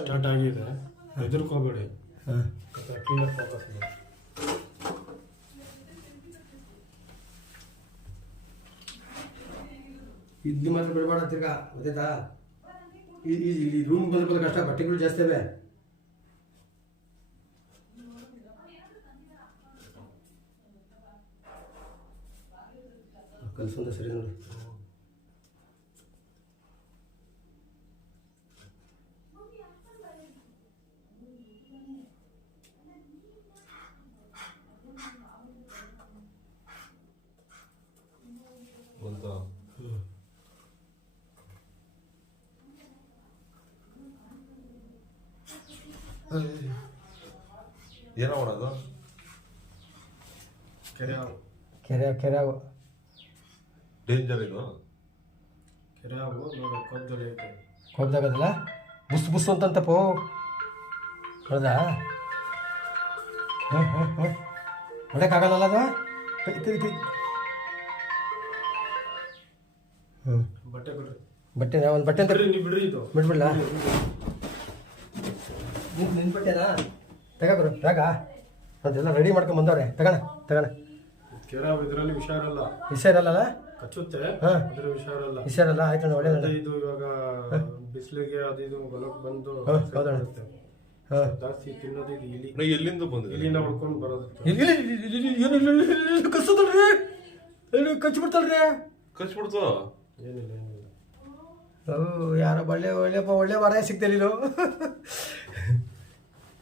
Start ಆಗಿದೆ, ಹೆದರ್ಕೋಬೇಡಿ. ಕ್ಲೀನಾಗಿ focus ಮಾಡಿ. ಇಲ್ಲಿ ಮಾತ್ರ ಬಿಡಬೇಡ ತಿರ್ಗಾ, ಗೊತ್ತಾಯ್ತಾ? ಈ ರೂಮ್ ಬಂದ್ರೆ ಕಷ್ಟ, ಬಟ್ಟೆಗಳು ಜಾಸ್ತಿ ಅವೆ. ಕಲ್ಸೊಂದ ಸರಿ ನೋಡಿ. ಏನೋ ಮಾಡೋದು? ಕೆರೆ ಕೆರೆ ಡೇಂಜರ್ ಇದು. ಕೆರೆ ಹಾವು ನೋಡಿ, ಕೊಬ್ಬರಿ ಐತೆ. ಕೊಬ್ದಾಗದಲ್ಲ, ಬುಸ್ ಬುಸ್ ಅಂತಂತಪ್ಪೋ. ಹೌದಾ? ಹೊಡೆಯಕ್ಕಾಗಲ್ಲ ಅದು. ಕೈ ಬಟ್ಟೆ ಬಿಡ್ರಿ, ಬಟ್ಟೆ ಒಂದು ಬಟ್ಟೆ ಅಂತ ಬಿಡ್ರಿ ಇದು ಬಿಡ್ಬಿಡ್ಲಾ? ನಿನ್ನ ಬಟ್ಟೆನಾ? ತಗೋಬ್ರು ರಾಗ, ಅದೆಲ್ಲ ರೆಡಿ ಮಾಡ್ಕೊಂಡು ಬಂದವ್ರೆ. ತಗೋಣ. ಕೆರೆ ಹಾವು ಇದರಲ್ಲಿ ವಿಷ ಇರಲ್ಲ. ವಿಷ ಇರಲ್ಲ, ಕಚ್ಚುತ್ತೆ, ಹಾಂ. ಅದ್ರ ವಿಷ ಇರಲ್ಲ. ವಿಷ ಇರಲ್ಲ, ಆಯ್ತು ಒಳ್ಳೇದು. ಇದು ಇವಾಗ ಬಿಸಿಲಿಗೆ ಅದು ಇದು ಹೊಲಕ್ಕೆ ಬಂದು ಹೌದಾ? ಹಾಂ. ಜಾಸ್ತಿ ತಿನ್ನೋದು ಇದು ಇಲಿ. ಎಲ್ಲಿಂದ ಬಂದಿದೆ? ಇಲಿನ ಉಳ್ಕೊಂಡು ಬರೋದು. ಕಚ್ಚುತ್ತಲ್ರಿ, ಕಚ್ಚಿಬಿಡ್ತಲ್ರಿ. ಕಚ್ಬಿಡ್ತು. ಏನಿಲ್ಲ. ಯಾರೋ ಒಳ್ಳೆ ವಾರ ಸಿಗ್ತಿಲ್ಲ ಇದು.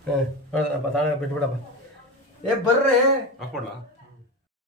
ಹಾಂ, ನೋಡೋಣಪ್ಪ, ತಾಳೆ ಬಿಟ್ಬಿಡಪ್ಪ. ಬರ್ರಿ. ಹಾಕೊಂಡ್ಲಾ?